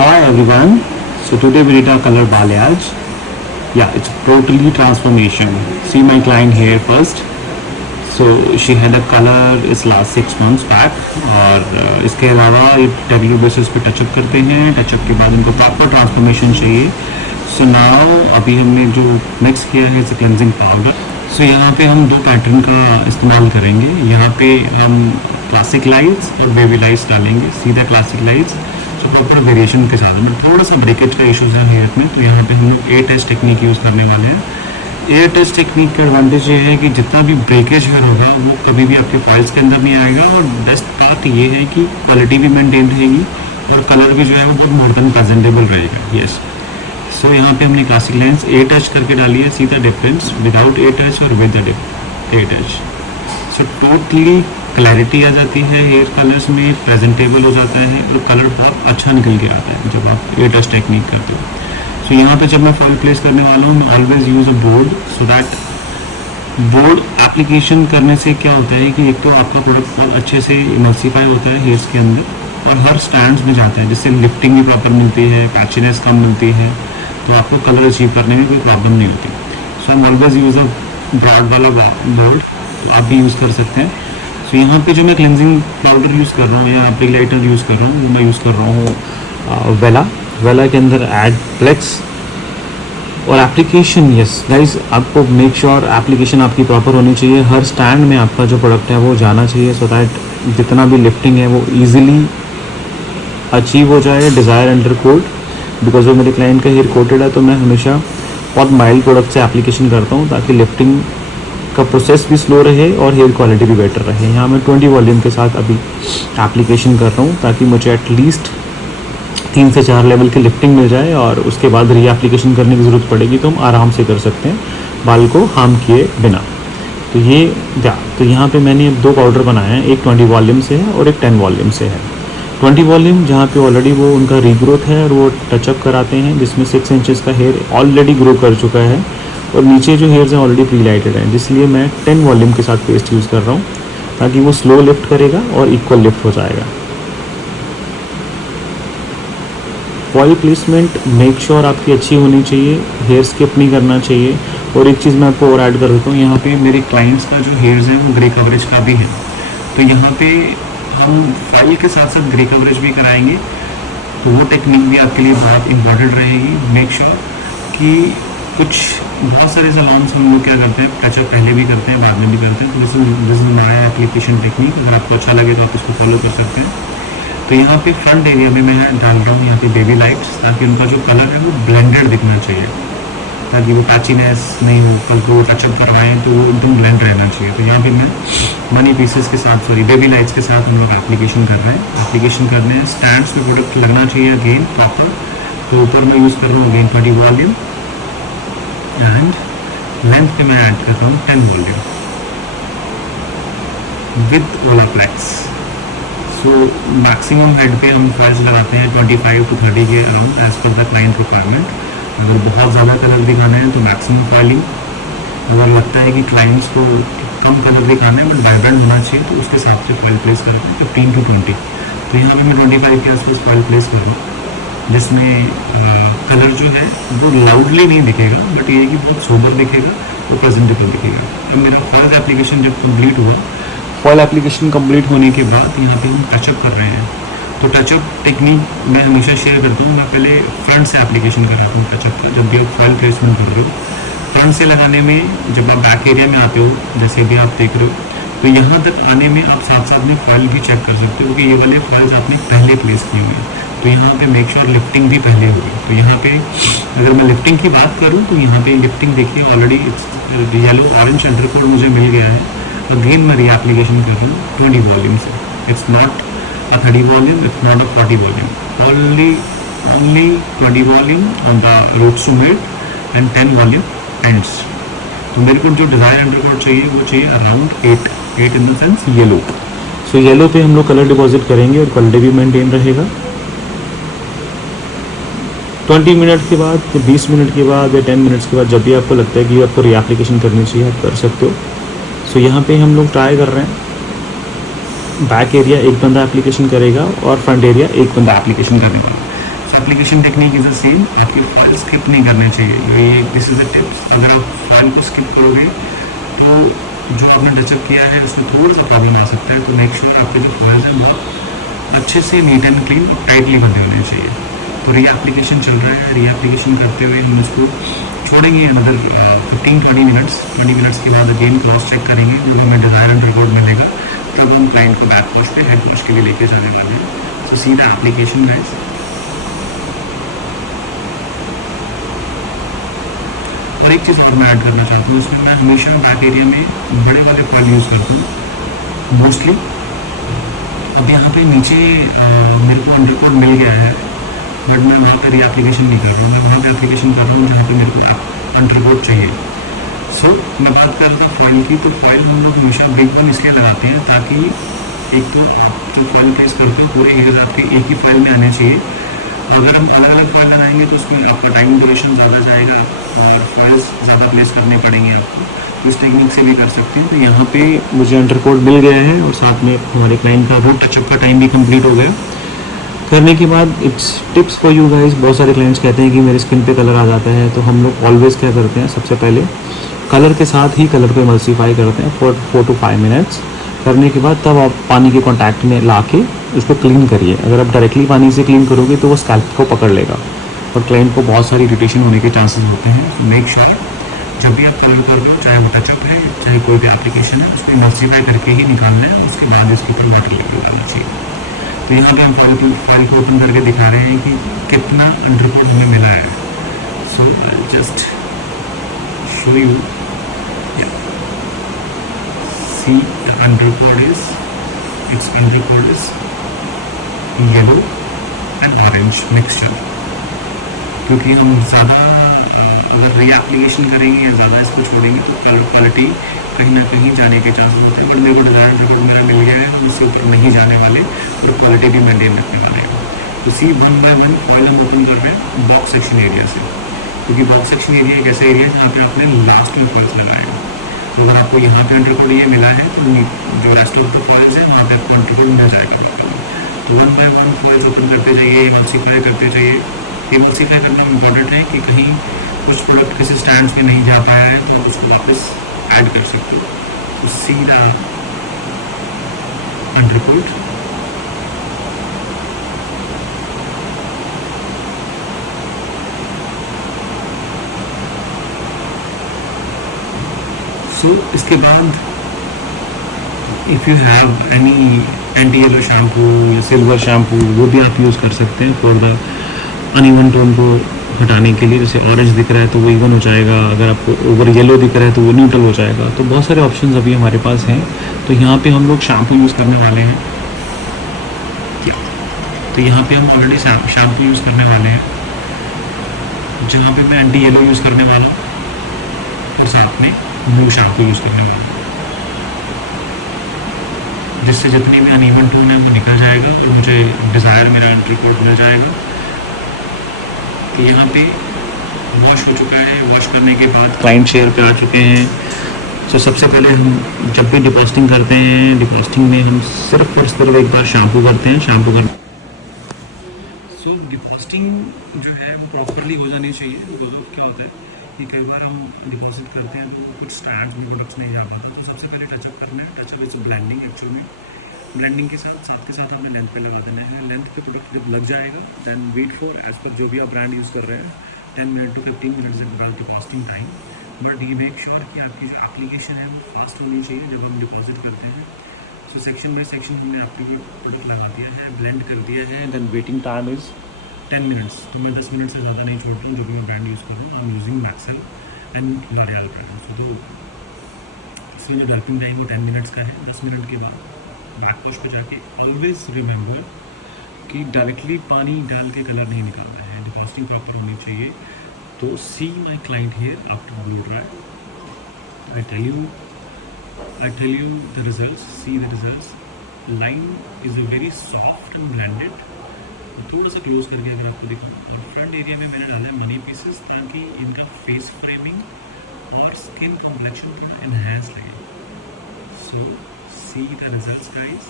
Hi everyone. So today we did our color balayage. Yeah, it's totally transformation. See my client here first. So she had a color is last 6 months back और इसके अलावा ये regular basis पे touch-up करते हैं. Touch-up के बाद इनको प्रॉपर ट्रांसफॉर्मेशन चाहिए. सो नाउ अभी हमने जो मिक्स किया है इट्स क्लेंजिंग पाउडर. सो यहाँ पे हम दो पैटर्न का इस्तेमाल करेंगे. यहाँ पे हम क्लासिक लाइट्स और बेबी लाइट्स डालेंगे. सीधा क्लासिक लाइट्स तो प्रॉपर वेरिएशन के साथ में थोड़ा सा ब्रेकेज का इशूज़ है हेयर में. तो यहाँ पे हम लोग एयर टच टेक्निक यूज़ करने वाले हैं. एयर टच टेक्निक का एडवांटेज ये है कि जितना भी ब्रेकेज हेयर होगा वो कभी भी आपके फॉइल्स के अंदर नहीं आएगा. और बेस्ट पार्ट ये है कि क्वालिटी भी मेंटेन रहेगी और कलर भी जो है वो बहुत मोर देन प्रेजेंटेबल रहेगा. यस. सो यहाँ पे हमने क्लासिक लाइन्स एयर टच करके डाली है. See the difference without air touch और with the air touch. So totally clarity आ जाती है हेयर कलर्स में, प्रेजेंटेबल हो जाता है और कलर बहुत अच्छा निकल के आता है जब आप एयर टच टेक्निक करते हो. सो यहाँ पे जब मैं फॉइल प्लेस करने वाला हूँ मैं always use a board. So that board application करने से क्या होता है कि एक तो आपका प्रोडक्ट बहुत अच्छे से इमल्सीफाई होता है हेयर्स के अंदर और हर स्टैंड्स में जाता है जिससे लिफ्टिंग भी प्रॉपर मिलती है, पैचीनेस कम मिलती है, तो आपको कलर अचीव करने में कोई प्रॉब्लम नहीं होती. So I always use a broad वाला बोर्ड, तो आप भी यूज़ कर सकते हैं. सो यहाँ पे जो मैं क्लेंजिंग पाउडर यूज़ कर रहा हूँ या एप्लीकेटर यूज़ कर रहा हूँ वो मैं यूज़ कर रहा हूँ वेला के अंदर एड फ्लेक्स. और एप्लीकेशन यस गाइस, आपको मेक श्योर एप्लीकेशन आपकी प्रॉपर होनी चाहिए. हर स्टैंड में आपका जो प्रोडक्ट है वो जाना चाहिए सो दैट जितना भी लिफ्टिंग है वो ईजिली अचीव हो जाए डिज़ायर अंडर कोट. बिकॉज वो मेरे क्लाइंट का हेयर कोटेड है तो मैं हमेशा बहुत माइल्ड प्रोडक्ट से एप्लीकेशन करता हूँ ताकि लिफ्टिंग का प्रोसेस भी स्लो रहे और हेयर क्वालिटी भी बेटर रहे. यहाँ मैं 20 वॉल्यूम के साथ अभी एप्लीकेशन कर रहा हूँ ताकि मुझे एटलीस्ट 3 से 4 लेवल की लिफ्टिंग मिल जाए और उसके बाद री एप्लीकेशन करने की ज़रूरत पड़ेगी तो हम आराम से कर सकते हैं बाल को हार्म किए बिना. तो यहाँ पे मैंने अब 2 पाउडर बनाए हैं. एक 20 वॉल्यूम से है और एक 10 वॉल्यूम से है. 20 वॉल्यूम जहाँ पे ऑलरेडी वो उनका रीग्रोथ है और वो टचअप कराते हैं जिसमें 6 इंचज़ का हेयर ऑलरेडी ग्रो कर चुका है और नीचे जो हेयर्स हैं ऑलरेडी प्री लाइटेड हैं. इसलिए मैं 10 वॉल्यूम के साथ पेस्ट यूज़ कर रहा हूँ ताकि वो स्लो लिफ्ट करेगा और इक्वल लिफ्ट हो जाएगा. फॉइल प्लेसमेंट मेक श्योर आपकी अच्छी होनी चाहिए, हेयर स्किप नहीं करना चाहिए. और एक चीज़ मैं आपको और ऐड कर देता हूँ, यहाँ पे मेरे क्लाइंट्स का जो हेयर्स हैं वो ग्रे कवरेज का भी है. तो यहाँ पे हम फॉइल के साथ साथ ग्रे कवरेज भी कराएंगे तो वो टेक्निक भी आपके लिए बहुत इंपॉर्टेंट रहेगी. मेक श्योर कि बहुत सारे सलॉन्स हम लोग क्या करते हैं टचअप पहले भी करते हैं बाद में भी करते हैं. तो this is my application technique. अगर आपको अच्छा लगे तो आप इसको फॉलो कर सकते हैं. तो यहाँ पे फ्रंट एरिया में मैं डाल रहा हूँ यहाँ पे बेबी लाइट्स ताकि उनका जो कलर है वो ब्लेंडेड दिखना चाहिए ताकि वो पैचीनेस नहीं हो. कल को टचअप करवाएं तो वो एकदम ब्लेंड रहना चाहिए. तो यहाँ पे मैं मनी पीसेस के साथ बेबी लाइट्स के साथ हम लोग एप्लीकेशन कर रहे हैं. एप्लीकेशन करने हैं स्टैंड्स पे प्रोडक्ट लगना चाहिए अगेन प्रॉपर. तो ऊपर मैं यूज़ कर रहा हूँ अगेन 20 वॉल्यूम एंड लेंथ पे मैं ऐड करता हूँ 10 volume with Olaplex. So maximum head पे हम फॉइल्स लगाते हैं 25 to 30 के around as per the client requirement. अगर बहुत ज़्यादा कलर दिखाना है तो मैक्सिमम फॉइलिंग. अगर लगता है कि क्लाइंट्स को कम कलर दिखाना है बट वाइब्रेंट होना चाहिए तो उसके हिसाब से फॉइल प्लेस करते हैं 15 to 20. तो यहाँ पे मैं 25 के आसपास फॉइल प्लेस कर रहा हूँ जिसमें कलर जो है वो लाउडली नहीं दिखेगा बट ये है कि बहुत सोबर दिखेगा और प्रेजेंटेबल दिखेगा. अब मेरा फर्स्ट एप्लीकेशन जब कंप्लीट हुआ, फॉइल एप्लीकेशन कंप्लीट होने के बाद यहाँ पे हम टचअप कर रहे हैं. तो टचअप टेक्निक मैं हमेशा शेयर करता हूँ. मैं पहले फ्रंट से एप्लीकेशन कराता हूँ टचअप का. जब भी आप फॉइल प्लेसमेंट कर रहे हो फ्रंट से लगाने में, जब आप बैक एरिया में आते हो जैसे भी आप देख रहे हो तो यहाँ तक आने में आप साथ साथ में फॉइल भी चेक कर सकते हो कि ये वाले फॉइल्स आपने पहले प्लेस किए हुए हैं. तो यहाँ पे मेक श्योर लिफ्टिंग भी पहले होगी. तो यहाँ पे अगर मैं लिफ्टिंग की बात करूँ तो यहाँ पे लिफ्टिंग देखिए ऑलरेडी येलो ऑरेंज अंडरकोट मुझे मिल गया है. अगेन मैं री एप्लीकेशन कर रहा हूँ 20 वॉल्यूम से. It's not a 30 volume, it's not a 40 volume, only 20 volume on the roots to mid and 10 volume ends. तो मेरे को जो डिज़ायर अंडरकोट चाहिए वो चाहिए around 8 in the sense yellow. So yellow पे हम लोग कलर डिपॉजिट करेंगे और क्वालिटी भी मेंटेन रहेगा. 20 मिनट के बाद, 20 मिनट के बाद या 10 मिनट्स के बाद जब भी आपको लगता है कि आपको री एप्लीकेशन करनी चाहिए आप कर सकते हो. सो यहाँ पे हम लोग ट्राई कर रहे हैं. बैक एरिया एक बंदा एप्लीकेशन करेगा और फ्रंट एरिया एक बंदा एप्लीकेशन करेगा. सो application technique is the same, आपकी फाइल स्किप नहीं करनी चाहिए। ये दिस इज द टिप्स। अगर आप फाइल को स्किप करोगे तो जो आपने टचअप किया है उसमें थोड़ा सा प्रॉब्लम आ सकता है। तो मेक श्योर आपके जो फाइल्स हैं बहुत अच्छे से नीट एंड क्लीन टाइटली बंधे होने चाहिए। तो री एप्लीकेशन चल रहा है, री एप्लीकेशन करते हुए हम इसको छोड़ेंगे अनदर 15-20 मिनट्स के बाद अगेन क्रॉस चेक करेंगे। जब हमें डिज़ायर रिकॉर्ड मिलेगा तब हम क्लाइंट को बैक वॉश पे हेड वॉश के लिए लेके जाने वाले हैं। सो सी द एप्लीकेशन गाइस। और एक चीज़ और मैं ऐड करना चाहता हूँ, इसमें मैं हमेशा बैक एरिया में बड़े वाले फॉइल यूज़ करता हूँ मोस्टली। अब यहाँ पे नीचे मेरे को अंडरकोड मिल गया है, बट मैं वहाँ पर एप्लीकेशन नहीं कर रहा हूँ। मैं वहाँ पे एप्लीकेशन कर रहा हूँ जहाँ पे मेरे को अंडरकोड चाहिए। सो मैं बात कर रहा था फॉइल की। तो फॉइल हम लोग हमेशा बिग वन इसलिए लगाते हैं ताकि एक तो आप जो फॉइल प्लेस करते हो पूरे एरियाज आपके एक ही फाइल में आने चाहिए। अगर हम अलग अलग फाइल बनाएंगे तो उसमें आपका टाइम ड्यूरेशन ज़्यादा जाएगा और फाइल्स ज़्यादा प्लेस करने पड़ेंगे आपको। तो इस टेक्निक से भी कर सकते हैं। तो यहाँ पे मुझे अंडरकोड मिल गया है और साथ में हमारे क्लाइंट का रूट टचअप का टाइम भी कंप्लीट हो गया। करने के बाद it's tips for you guys. बहुत सारे क्लाइंट्स कहते हैं कि मेरे स्किन पे कलर आ जाता है, तो हम लोग ऑलवेज क्या करते हैं, सबसे पहले कलर के साथ ही कलर को इमल्सीफाई करते हैं फॉर 4 to 5 मिनट्स। करने के बाद तब आप पानी के कांटेक्ट में ला के उसको क्लीन करिए। अगर आप डायरेक्टली पानी से क्लीन करोगे तो वो स्कैल्प को पकड़ लेगा और क्लाइंट को बहुत सारी इरिटेशन होने के चांसेस होते हैं। मेक श्योर जब भी आप कलर कर रहे हो, चाहे वो टचअप है चाहे कोई भी एप्लीकेशन है, उसको इमल्सीफाई करके ही निकालना है। उसके बाद इसके ऊपर वाटर लिक्विड डालना चाहिए। तो यहाँ पे हम फाइल को ओपन करके दिखा रहे हैं कि कितना अंडरकोड हमें मिला है। So just show you. See the undercode is, its undercode is yellow and orange mixture। क्योंकि हम ज़्यादा अगर री एप्लीकेशन करेंगे या ज़्यादा इसको छोड़ेंगे तो कलर क्वालिटी कहीं ना कहीं जाने के चांसेस होते हैं। बट मेरे को डिज़ाइन रिकॉर्ड मेरा मिल गया है, हम उससे ऊपर नहीं जाने वाले और क्वालिटी भी मेंटेन रखने वाले हैं। तो सी 1 by 1 फॉइल हम ओपन कर रहे हैं बॉक्स सेक्शन एरिया से, क्योंकि बॉक्स सेक्शन एरिया एक ऐसा एरिया है जहाँ पे आपने लास्ट में फॉइल्स लगाए हैं। तो अगर आपको यहाँ पे अंडरकोड ये मिला है तो जो रेस्ट ऑफ द फाइल्स है वहाँ पे आपको अंडरकोड मिल जाएगा। तो 1 by 1 फाइल्स ओपन करते जाइए, इमल्सीफाई करते जाइए। इमल्सीफाई करना इम्पॉर्टेंट है कि कहीं कुछ प्रोडक्ट किसी स्टैंड में नहीं जा पाया है तो आप उसको वापस ऐड कर सकते हो। तो सी द अंडरकोड। सो इसके बाद if you have any anti yellow shampoo या सिल्वर शैम्पू वो भी आप यूज़ कर सकते हैं फॉर द अनइवन टोन को हटाने के लिए। जैसे ऑरेंज दिख रहा है तो वो इवन हो जाएगा, अगर आपको ओवर येलो दिख रहा है तो वो न्यूट्रल हो जाएगा। तो बहुत सारे ऑप्शंस अभी हमारे पास हैं। तो यहाँ पे हम लोग शैम्पू यूज़ करने वाले हैं। तो यहाँ पे हम ऑलरेडी शैम्पू यूज़ करने वाले हैं, जहाँ पे मैं एंटी येलो यूज़ करने वाला हूँ और साथ में ब्लू शैम्पू यूज़ करने वाला हूँ, जिससे जितनी भी अनइवन टोन है वो निकल जाएगा और मुझे डिज़ायर मेरा अंडरकोड मिल जाएगा। तो यहाँ पे वॉश हो चुका है। वॉश करने के बाद क्लाइंट शेयर पे आ चुके हैं। तो सबसे पहले हम जब भी डिपॉजिटिंग करते हैं, डिपॉजिटिंग में हम सिर्फ और सिर्फ एक बार शैम्पू करते हैं। शैम्पू कर सो डिपॉजिटिंग जो है वो प्रॉपरली हो जानी चाहिए। बिकॉज क्या होता है कि कई बार हम डिपॉजिट करते हैं तो कुछ स्टैंड में प्रोडक्ट्स नहीं जा पाता। तो सबसे पहले टचअप करना है। Touch-up is blending. एक्चुअल में ब्लेंडिंग के साथ हमें लेंथ पे लगा देना है। लेंथ पे प्रोडक्ट जब लग जाएगा then wait for as per जो भी आप ब्रांड यूज़ कर रहे हैं 10 minute to 15 minutes about depositing time. But ये मेक श्योर कि आपकी जो एप्लीकेशन है वो फास्ट होनी चाहिए जब हम डिपॉजिट करते हैं। सो सेक्शन बाय सेक्शन हमने आपके प्रोडक्ट लगा दिया है, ब्लेंड कर दिया है। Then waiting time is 10 minutes. तो मैं 10 मिनट से ज़्यादा नहीं छोड़ रहा हूँ। जो भी मैं ब्रांड यूज़ कर रहा हूँ, I am using Maxell and L'Oreal brand. So तो इसमें जो ड्रैपिंग टाइम वो 10 मिनट्स का है। 10 मिनट के बाद बैक वॉश पे जाके ऑलवेज रिमेंबर कि डायरेक्टली पानी डाल के कलर नहीं निकालना है, डिपॉजिटिंग प्रॉपर होनी चाहिए। तो see my client here after blow dry. I tell you the results. See the results. Line is a very soft and blended. थोड़ा सा क्लोज करके अगर आपको दिखाऊँ, और फ्रंट एरिया में मैंने डाला है मनी पीसेस ताकि इनका फेस फ्रेमिंग और स्किन कॉम्प्लेक्शन थोड़ा एनहेंस लगे। सो see the results guys,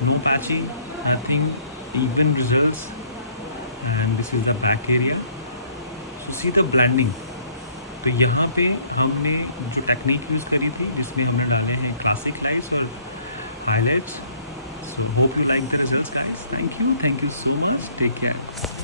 no patchy, nothing, even results, and this is the back area. So see the blending. तो यहाँ पे हमने जो टेक्निक यूज़ करी थी जिसमें हमने डाले हैं क्लासिक लाइट्स और highlights. So hope you like the results guys. Thank you so much. Take care.